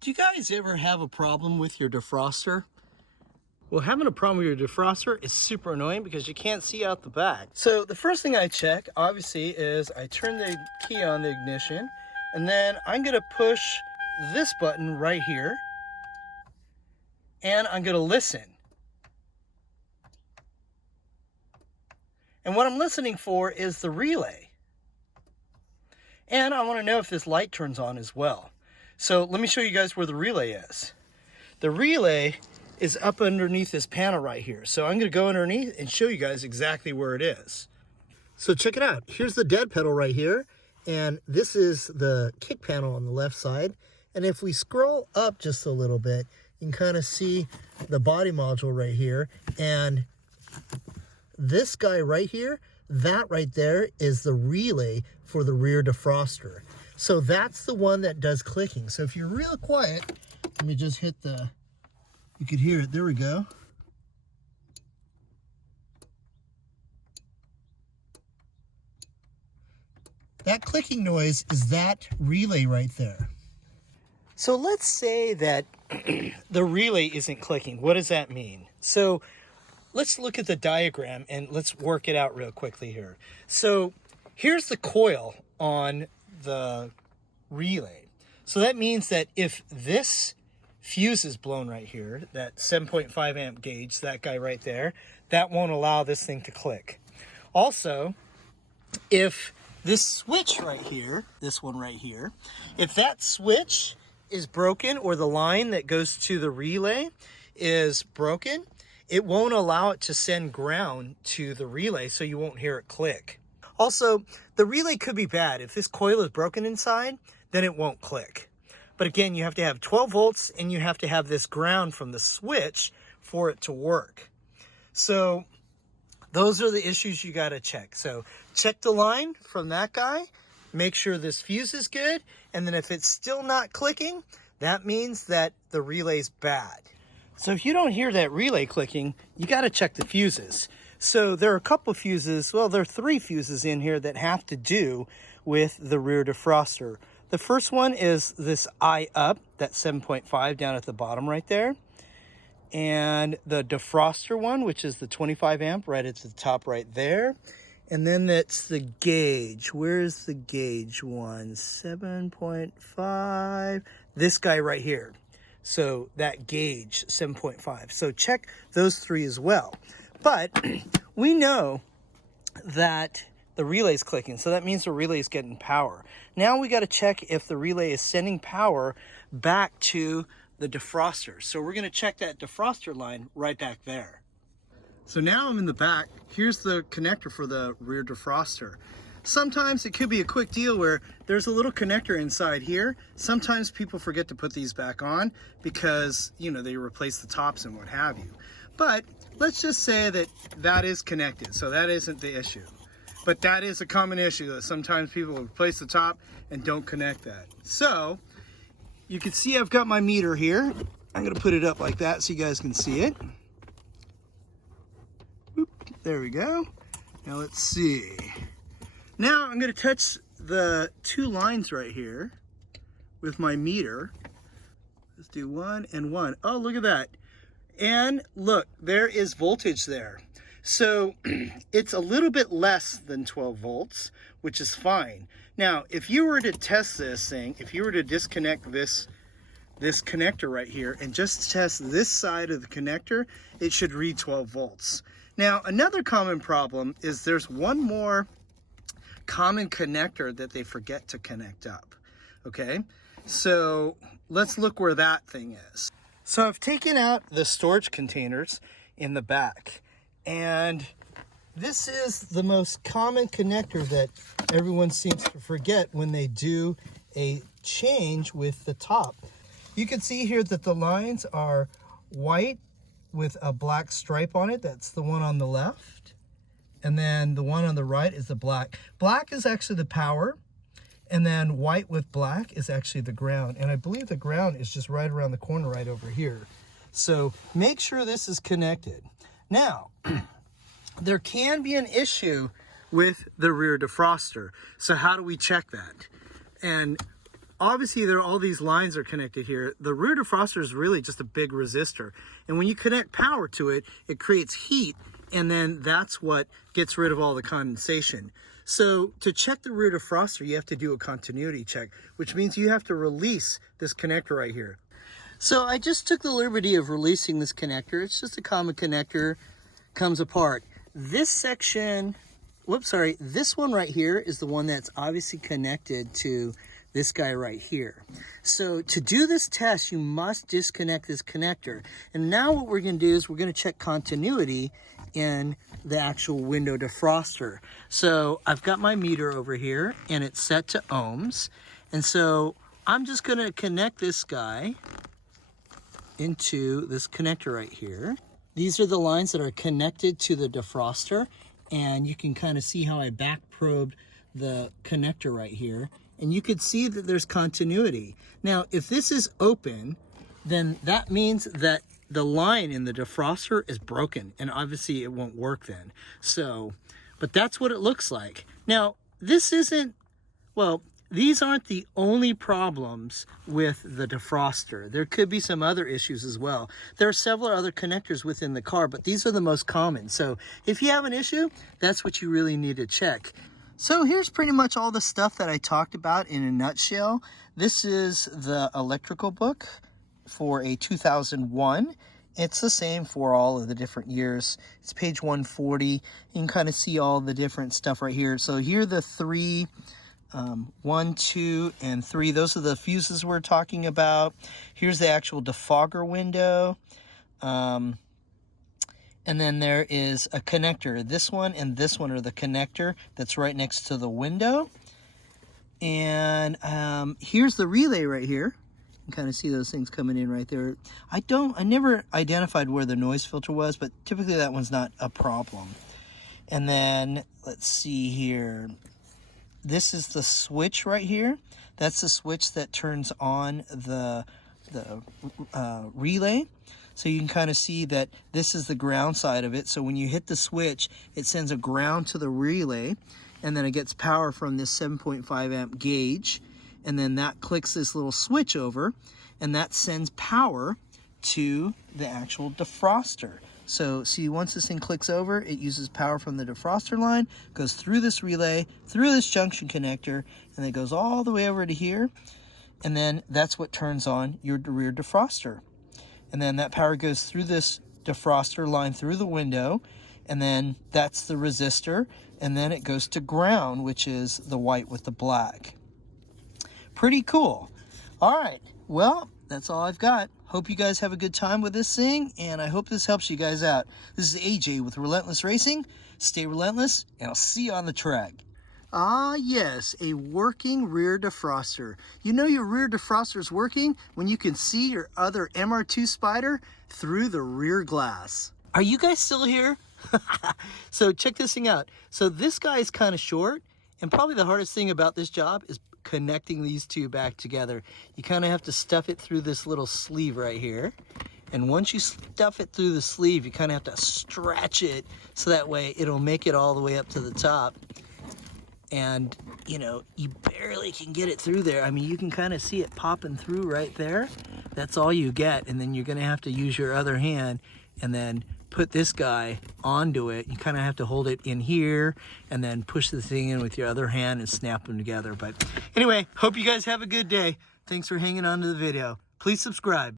Do you guys ever have a problem with your defroster? Well, having a problem with your defroster is super annoying because you can't see out the back. So the first thing I check, obviously, is I turn the key on the ignition, and then I'm gonna push this button right here, and I'm gonna listen. And what I'm listening for is the relay. And I wanna know if this light turns on as well. So let me show you guys where the relay is. The relay is up underneath this panel right here. So I'm gonna go underneath and show you guys exactly where it is. So check it out. Here's the dead pedal right here. And this is the kick panel on the left side. And if we scroll up just a little bit, you can kind of see the body module right here. And this guy right here, that right there is the relay for the rear defroster. So that's the one that does clicking. So if you're real quiet, let me just hit the, you could hear it, there we go. That clicking noise is that relay right there. So let's say that the relay isn't clicking. What does that mean? So let's look at the diagram and let's work it out real quickly here. So here's the coil on the relay. So that means that if this fuse is blown right here, that 7.5 amp gauge, that guy right there, that won't allow this thing to click. Also, if this switch right here, this one right here, if that switch is broken or the line that goes to the relay is broken, it won't allow it to send ground to the relay, so you won't hear it click. Also, the relay could be bad. If this coil is broken inside, then it won't click. But again, you have to have 12 volts and you have to have this ground from the switch for it to work. So those are the issues you gotta check. So check the line from that guy, make sure this fuse is good, and then if it's still not clicking, that means that the relay's bad. So if you don't hear that relay clicking, you gotta check the fuses. So there are a couple fuses, well, there are 3 fuses in here that have to do with the rear defroster. The first one is this eye up, that 7.5 down at the bottom right there. And the defroster one, which is the 25 amp right at the top right there. And then that's the gauge. Where's the gauge one? 7.5, this guy right here. So that gauge, 7.5. So check those 3 as well. But we know that the relay's clicking, so that means the relay's getting power. Now we got to check if the relay is sending power back to the defroster. So we're going to check that defroster line right back there. So now I'm in the back. Here's the connector for the rear defroster. Sometimes it could be a quick deal where there's a little connector inside here. Sometimes people forget to put these back on because, you know, they replace the tops and what have you. But let's just say that that is connected, so that isn't the issue. But that is a common issue, that sometimes people replace the top and don't connect that. So you can see I've got my meter here. I'm gonna put it up like that so you guys can see it. Boop, there we go. Now let's see. Now I'm gonna touch the 2 lines right here with my meter. Let's do 1 and 1. Oh, look at that. And look, there is voltage there. So it's a little bit less than 12 volts, which is fine. Now, if you were to test this thing, if you were to disconnect this connector right here and just test this side of the connector, it should read 12 volts. Now, another common problem is there's one more common connector that they forget to connect up, okay? So let's look where that thing is. So I've taken out the storage containers in the back, and this is the most common connector that everyone seems to forget when they do a change with the top. You can see here that the lines are white with a black stripe on it. That's the one on the left. And then the one on the right is the black. Black is actually the power. And then white with black is actually the ground. And I believe the ground is just right around the corner right over here. So make sure this is connected. Now, there can be an issue with the rear defroster. So how do we check that? And obviously there are all these lines are connected here. The rear defroster is really just a big resistor. And when you connect power to it, it creates heat, and then that's what gets rid of all the condensation. So to check the rear defroster, you have to do a continuity check, which means you have to release this connector right here. So I just took the liberty of releasing this connector. It's just a common connector, comes apart. This section, this one right here is the one that's obviously connected to this guy right here. So to do this test, you must disconnect this connector. And now what we're gonna do is we're gonna check continuity in the actual window defroster. So I've got my meter over here and it's set to ohms. And so I'm just gonna connect this guy into this connector right here. These are the lines that are connected to the defroster, and you can kind of see how I back probed the connector right here, and you could see that there's continuity. Now, if this is open, then that means that the line in the defroster is broken, and obviously it won't work then. So, but that's what it looks like. Now, this isn't, well, these aren't the only problems with the defroster. There could be some other issues as well. There are several other connectors within the car, but these are the most common. So if you have an issue, that's what you really need to check. So here's pretty much all the stuff that I talked about in a nutshell. This is the electrical book for a 2001. It's the same for all of the different years. It's page 140. You can kind of see all the different stuff right here. So here are the three, 1, 2, and 3. Those are the fuses we're talking about. Here's the actual defogger window. And then there is a connector. This one and this one are the connector that's right next to the window. And here's the relay right here. You can kind of see those things coming in right there. I never identified where the noise filter was, but typically that one's not a problem. And then let's see here. This is the switch right here. That's the switch that turns on the relay. So you can kind of see that this is the ground side of it. So when you hit the switch, it sends a ground to the relay, and then it gets power from this 7.5 amp gauge. And then that clicks this little switch over, and that sends power to the actual defroster. So see, once this thing clicks over, it uses power from the defroster line, goes through this relay, through this junction connector, and it goes all the way over to here. And then that's what turns on your rear defroster. And then that power goes through this defroster line through the window, and then that's the resistor, and then it goes to ground, which is the white with the black. Pretty cool. All right, well, that's all I've got. Hope you guys have a good time with this thing, and I hope this helps you guys out. This is AJ with Relentless Racing. Stay relentless, and I'll see you on the track. Ah, yes, a working rear defroster. You know your rear defroster is working when you can see your other MR2 Spyder through the rear glass. Are you guys still here? So check this thing out. So this guy is kind of short, and probably the hardest thing about this job is connecting these two back together. You kind of have to stuff it through this little sleeve right here. And once you stuff it through the sleeve, you kind of have to stretch it so that way it'll make it all the way up to the top. And, you know, you barely can get it through there. I mean, you can kind of see it popping through right there. That's all you get. And then you're going to have to use your other hand and then put this guy onto it. You kind of have to hold it in here and then push the thing in with your other hand and snap them together. But anyway, hope you guys have a good day. Thanks for hanging on to the video. Please subscribe.